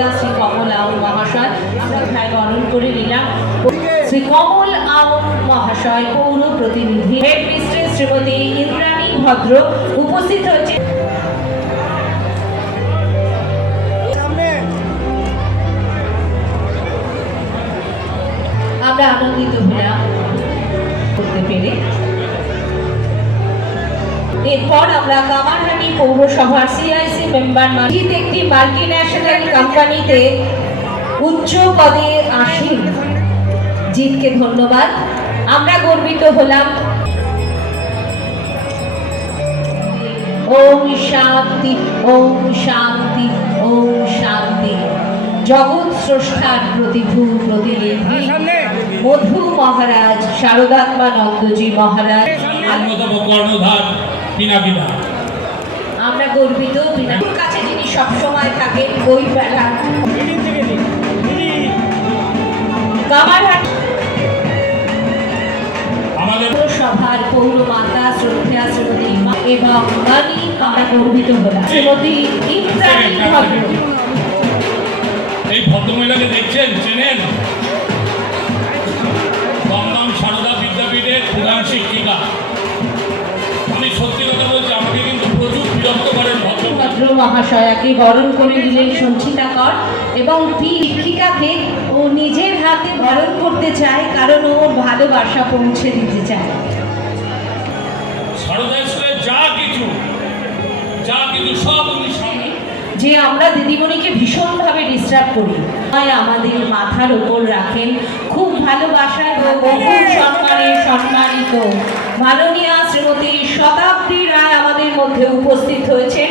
পিতা শ্রী কমল আউন মহাশয়। আমরা ভাই বরণ করে নিলাম শ্রী কমল আউন মহাশয় পৌর প্রতিনিধি। হেড মিস্ট্রেস শ্রীমতী ইন্দ্রাণী ভদ্র উপস্থিত হয়েছে আমরা আনন্দিত হলাম। করতে পেরে। এরপর আমরা কামারহাটি পৌরসভার সিআইসি মেম্বার মালিক একটি মাল্টি ন্যাশনাল কোম্পানিতে উচ্চ পদে আসীন। জিতকে ধন্যবাদ। আমরা গর্বিত হলাম। ওম শান্তি ওম শান্তি ওম শান্তি। জগৎ স্রষ্টার প্রতিভু প্রতিনিধি মধু মহারাজ, শারদাত্মা নন্দজি মহারাজ। অন্যতম কর্ণধার পিনাকিদা আমরা গর্বিত বিনাপুর কাছে যিনি সবসময় থাকেন বই কামারহাট আমাদের পৌরসভার পৌরমাতা শ্রদ্ধা শ্রীমতী ইমা এবং মানি আমরা গর্বিত হলাম শ্রীমতী এই ভদ্রমহিলাকে দেখছেন? চেনেন? দমদম সারদা বিদ্যাপীঠের প্রধান শিক্ষিকা। মহাশয়াকে বরণ করে দিলেন সঞ্চিতা কর এবং শিক্ষিকাকে ও নিজের হাতে বরণ করতে চায় কারণ ও ভালোবাসা পৌঁছে দিতে চায়। যা কিছু যা কিছু সব যে আমরা দিদিমণিকে ভীষণভাবে ডিস্টার্ব করি। হয় আমাদের মাথার ওপর রাখেন খুব ভালোবাসায় ও বহু সম্মানে সম্মানিত। মাননীয়া শ্রীমতী শতাব্দী রায় আমাদের মধ্যে উপস্থিত হয়েছেন।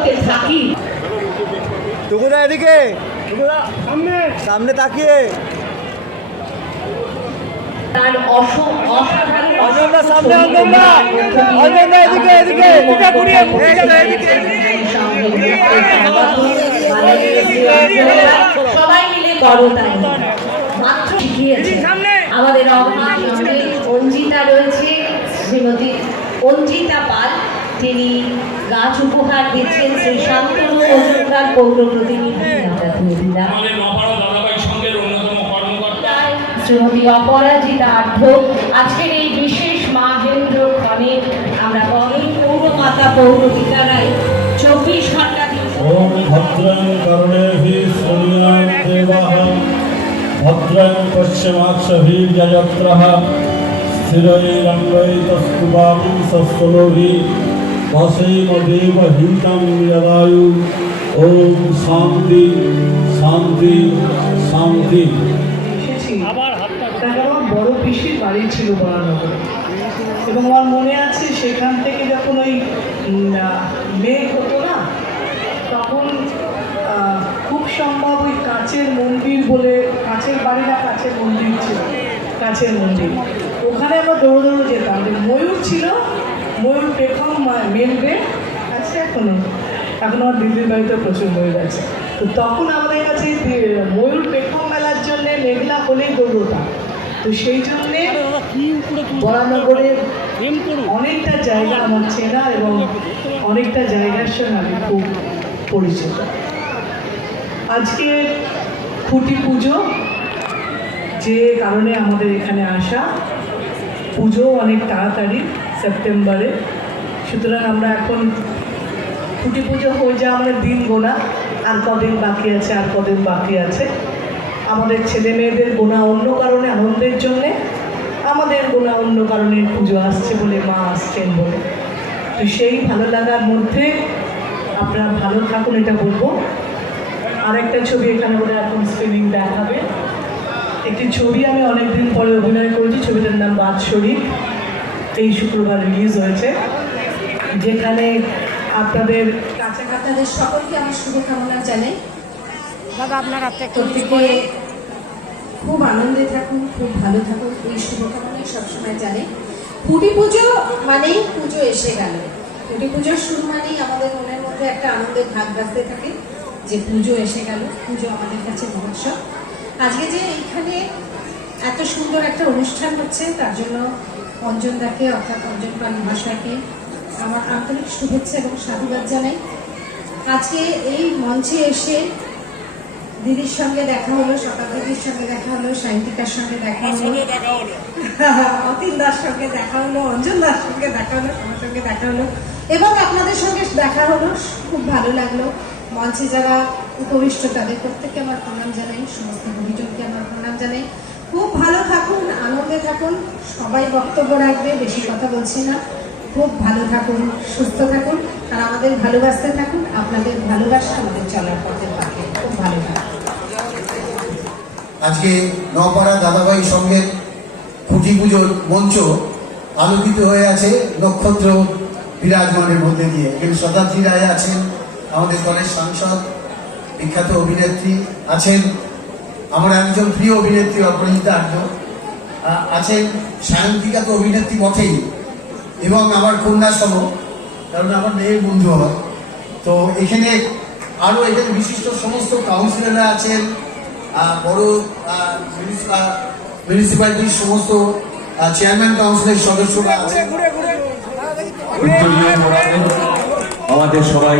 টুকুদা এদিকে। সামনে। তাকিয়ে। সামনে, এদিকে, এদিকে! সবাই মিলে শিখিয়েছে আমাদের অঞ্জিতা রয়েছে। শ্রীমতী অঞ্জিতা পাল তিনি নাচ উপহার দিচ্ছেন শ্রী শান্তনু মজুমদার পৌর প্রতিনিধি শ্রীমতী অপরাজিতা আঢ্য। আজকের এই বিশেষ মাহেন্দ্র ক্ষণে আমরা বলি পৌর মাতা পৌর বিদ্যালয় চব্বিশ ঘণ্টা ওম ভদ্রং वसेमदेव हितं यदायु ॐ शान्ति শান্তি শান্তি এসেছি তার আমার বড় পিসির বাড়ি ছিল বরানগরে এবং আমার মনে আছে সেখান থেকে যখন ওই উম, আহ, মেঘ হতো না তখন আহ, খুব সম্ভব ওই কাঁচের মন্দির বলে কাঁচের বাড়ি না কাঁচের মন্দির ছিল কাঁচের মন্দির ওখানে আমরা দৌড়ে দৌড়ে যেতাম যে ময়ূর ছিল ময়ূর পেখম মেলবে আছে এখনও। এখন আমার দিদির বাড়িতে প্রচুর ময়ূর আছে। তো তখন আমাদের কাছে ময়ূর পেখম মেলার জন্য মেঘলা হলেই দৌড়তাম তো সেই জন্যে বরানগরের অনেকটা জায়গা আমার চেনা এবং অনেকটা জায়গার সঙ্গে আমি খুব পরিচিত। আজকে খুঁটি পুজো, যে কারণে আমাদের এখানে আসা। পুজো অনেক তাড়াতাড়ি। সেপ্টেম্বরে। সুতরাং আমরা এখন খুঁটি পুজো হয়ে যাওয়া আমাদের দিন গোনা। আর কদিন বাকি আছে, আর কদিন বাকি আছে। আমাদের ছেলে মেয়েদের গোনা অন্য কারণে, আনন্দের জন্যে। আমাদের গোনা অন্য কারণে পুজো আসছে বলে মা আসছেন বলে। তো সেই ভালো লাগার মধ্যে আপনারা ভালো থাকুন, এটা বলব। আরেকটা ছবি এখানে বলে এখন স্ক্রিনিং দেখাবে। একটি ছবি আমি অনেকদিন পরে অভিনয় করেছি, ছবিটার নাম বাদশরী। এই শুক্রবার রিলিজ হয়েছে যেখানে আপনাদের কাছাকাছি আপনাদের সকলকে আমার শুভকামনা জানাই। দাদা আপনার প্রত্যেকে খুব আনন্দে থাকুন খুব ভালো থাকুন এই শুভকামনাই সবসময় জানে কুটি পুজো মানেই পুজো এসে গেল। কুটি পুজোর শুরু মানেই আমাদের মনের মধ্যে একটা আনন্দের ভাগ রাখতে থাকে যে পুজো এসে গেল পুজো আমাদের কাছে মহোৎসব। আজকে যে এইখানে এত সুন্দর একটা অনুষ্ঠান হচ্ছে তার জন্য অঞ্জন দাকে অর্থাৎ অঞ্জন পাল মহাশয়কে আমার আন্তরিক শুভেচ্ছা এবং সাধুবাদ জানাই। আজকে এই মঞ্চে এসে দিদির সঙ্গে দেখা হলো দিদির সঙ্গে দেখা হলো সাহিত্যিকার সঙ্গে দেখা হলো, অতীন দাস সঙ্গে দেখা হলো, অঞ্জন দাস সঙ্গে দেখা হলো সবার সঙ্গে দেখা হলো, এবং আপনাদের সঙ্গে দেখা হলো, খুব ভালো লাগল। মঞ্চে যারা উপবিষ্ট, তাদের প্রত্যেককে আমার প্রণাম জানাই, সমস্ত গুরুজনকে আমার প্রণাম জানাই। থাকুন, আনন্দে থাকুন, সবাই বক্তব্য রাখবে, বেশি কথা বলছি না। খুব ভালো থাকুন, সুস্থ থাকুন, আর আমাদের ভালোবাসতে থাকুন, আপনাদের ভালোবাসা আমাদের চলার পথের পাখে খুব ভালো থাকুন। আজকে নপাড়া দাদাভাই সঙ্গের খুঁটি পুজোর মঞ্চ আলোকিত হয়ে আছে। নক্ষত্র বিরাজমানের মধ্যে দিয়ে এখানে শতাব্দী রায় আছেন, আমাদের দলের সাংসদ, বিখ্যাত অভিনেত্রী আছেন। আমার একজন প্রিয় অভিনেত্রী অপরাজিতা আর্য। আছেন সায়ন্তিকা তো অভিনেত্রী পথেই এবং আমার কন্যা সহ কারণ আমার মেয়ের বন্ধু হয়। তো এখানে আরও এখানে বিশিষ্ট সমস্ত কাউন্সিলররা আছেন বড় মিউনিসিপ্যালিটির সমস্ত চেয়ারম্যান কাউন্সিলের সদস্যরা আছেন। আমাদের সবাই।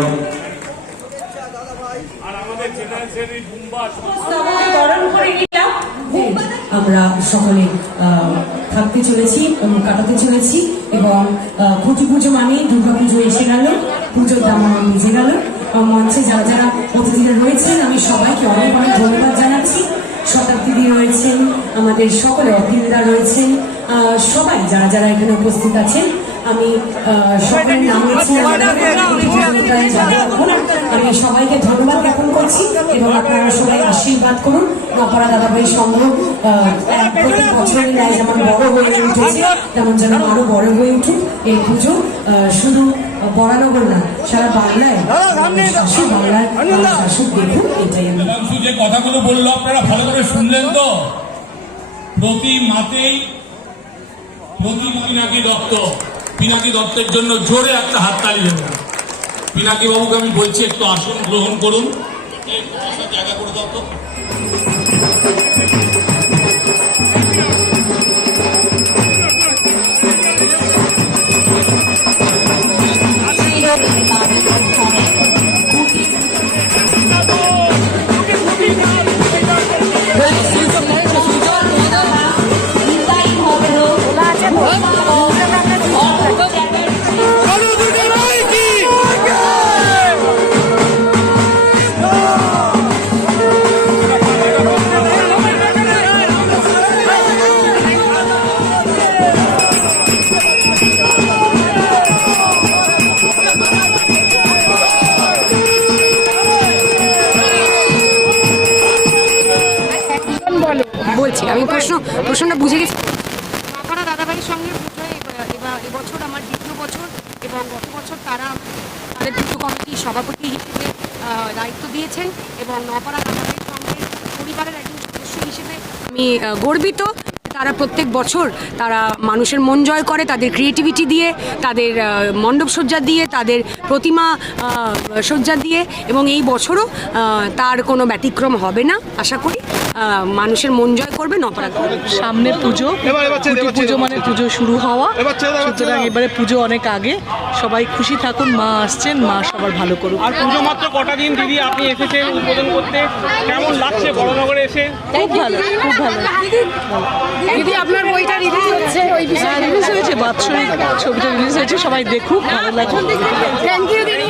আর আমাদের আমরা সকলে থাকতে চলেছি এবং কাটাতে চলেছি এবং খুঁটি পুজো মানে দুর্গা পুজো এসে গেল, পুজোর দাম বেজে গেল। মঞ্চে যারা যারা অতিথিরা রয়েছেন, আমি সবাইকে অনেক অনেক ধন্যবাদ জানাচ্ছি। শতাব্দী রয়েছেন, আমাদের সকলে অতিথিরা রয়েছেন সবাই যারা যারা এখানে উপস্থিত আছেন আমি সকলের নাম আমি সবাইকে ধন্যবাদ জ্ঞাপন করছি এবং আপনারা সবাই আশীর্বাদ করুন। নপাড়া দাদাভাই সংঘ আহ, বছরের ন্যায় যেমন বড় হয়ে উঠেছে তেমন যেন আরও বড় হয়ে উঠুক এই পুজো। শুধু বরানগর না সারা বাংলায় শাসক বাংলার শাসক দেখুন এটাই আমি। যে কথাগুলো বলল আপনারা ভালো করে শুনলেন তো? প্রতি মাতেই প্রতি পিনাকি দত্ত। পিনাকি দত্তের জন্য জোরে একটা হাত তালি দেবেন পিনাকি বাবুকে আমি বলছি, একটু আসন, গ্রহণ করুন। জায়গা করে দাও তো। বলছি। আমি প্রশ্ন প্রশ্নটা বুঝে গেছি। বাবারা দাদাভাইয়ের সঙ্গে পুজো এবার এবার এবছর আমার দ্বিতীয় বছর এবং গত বছর তারা তাদের পুজো কমিটির সভাপতি হিসেবে দায়িত্ব দিয়েছেন এবং নপাড়া দাদাভাইয়ের সঙ্গে পরিবারের একজন সদস্য হিসেবে আমি গর্বিত। তারা প্রত্যেক বছর তারা মানুষের মন জয় করে তাদের ক্রিয়েটিভিটি দিয়ে তাদের মণ্ডপ সজ্জা দিয়ে তাদের প্রতিমা সজ্জা দিয়ে এবং এই বছরও তার কোনো ব্যতিক্রম হবে না। আশা করি মানুষের মন জয় করবে নপাড়া সামনে পুজো পুজো মানে পুজো শুরু হওয়া। সুতরাং এবারে পুজো অনেক আগে। সবাই খুশি থাকুন মা আসছেন মা সবার ভালো করুন আর পুজো মাত্র কটা দিন দিদি আপনি এসেছেন উদ্বোধন করতে। কেমন লাগছে বড়নগরে এসে? খুব ভালো খুব ভালো। দিদি আপনার বইটা রিলিজ হচ্ছে। ওই হ্যাঁ রিলিজ হয়েছে বাৎসরিক ছবিটা রিলিজ হয়েছে সবাই দেখুক ভালো লাগবে। থ্যাংক ইউ দিদি।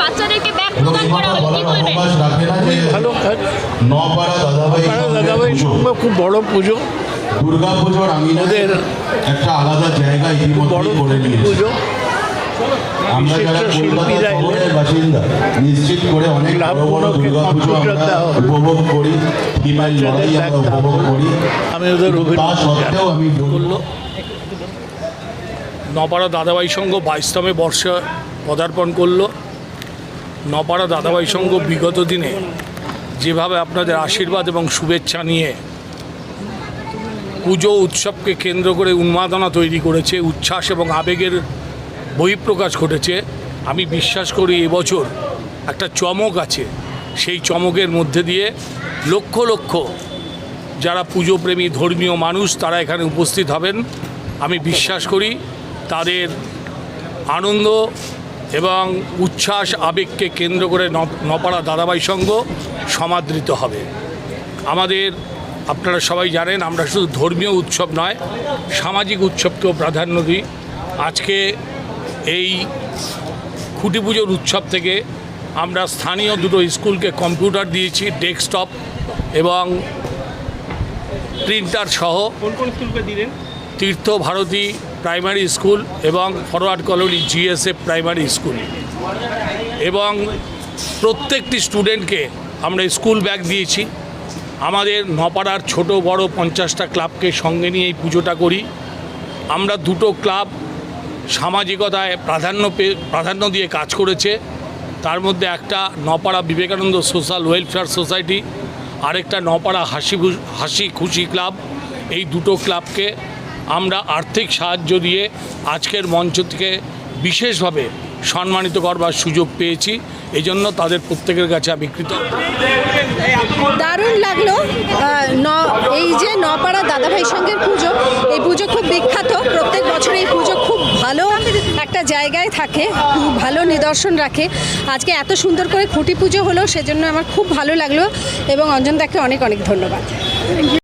বাচ্চাদেরকে ব্যাগ প্রদান করা কি বলবেন? ভালো নপাড়া দাদাভাই দাদাভাই খুব বড় পুজো। দুর্গা পুজোর আঙিনাদের একটা আলাদা জায়গা বড় ইতিমধ্যে করে নিয়েছে। পুজো আমরা যারা কলকাতা শহরের বাসিন্দা নিশ্চিত করে অনেক বড় বড় দুর্গা আমরা উপভোগ করি হিমাল লড়াই আমরা উপভোগ করি। আমি ওদের তা সত্ত্বেও আমি বলব নপাড়া দাদাভাই সংঘ বাইশতমে বর্ষা পদার্পণ করল। নপাড়া দাদাভাই সংঘ বিগত দিনে যেভাবে আপনাদের আশীর্বাদ এবং শুভেচ্ছা নিয়ে পুজো উৎসবকে কেন্দ্র করে উন্মাদনা তৈরি করেছে উচ্ছ্বাস এবং আবেগের বহিঃপ্রকাশ ঘটেছে। আমি বিশ্বাস করি এবছর একটা চমক আছে। সেই চমকের মধ্যে দিয়ে লক্ষ লক্ষ যারা পুজোপ্রেমী, ধর্মীয় মানুষ, তারা এখানে উপস্থিত হবেন। আমি বিশ্বাস করি তাদের আনন্দ এবং উচ্ছ্বাস, আবেগকে কেন্দ্র করে নপাড়া দাদাভাই সংঘ সমাদৃত হবে। আমাদের, আপনারা সবাই জানেন, আমরা শুধু ধর্মীয় উৎসব নয়, সামাজিক উৎসবকেও প্রাধান্য দিই। আজকে এই খুঁটি পুজোর উৎসব থেকে আমরা স্থানীয় দুটো স্কুলকে কম্পিউটার দিয়েছি ডেস্কটপ এবং প্রিন্টার সহ কোন কোন স্কুলকে দিলেন? তীর্থ ভারতী প্রাইমারি স্কুল এবং Forward Colony GSF primary school. এবং প্রত্যেকটি স্টুডেন্টকে আমরা স্কুল ব্যাগ দিয়েছি। আমাদের নপাড়ার ছোট বড় পঞ্চাশটা ক্লাবকে সঙ্গে নিয়ে এই পুজোটা করি। আমরা দুটো ক্লাব সামাজিকতায় প্রাধান্য প্রাধান্য দিয়ে কাজ করেছে। তার মধ্যে একটা নপাড়া বিবেকানন্দ সোশ্যাল ওয়েলফেয়ার সোসাইটি, আরেকটা নপাড়া হাসি হাসি খুশি ক্লাব। এই দুটো ক্লাবকে আমরা আর্থিক সাহায্য দিয়ে আজকের মঞ্চ থেকে বিশেষভাবে সম্মানিত করবার সুযোগ পেয়েছি। এই জন্য তাদের প্রত্যেকের কাছে আমি দারুণ লাগল এই যে নপাড়া দাদাভাই সঙ্গের পুজো, এই পুজো খুব বিখ্যাত। প্রত্যেক বছর এই পুজো খুব ভালো একটা জায়গায় থাকে, খুব ভালো নিদর্শন রাখে। আজকে এত সুন্দর করে খুঁটি পুজো হলো, সেজন্য আমার খুব ভালো লাগল এবং অঞ্জনদাকে অনেক অনেক ধন্যবাদ।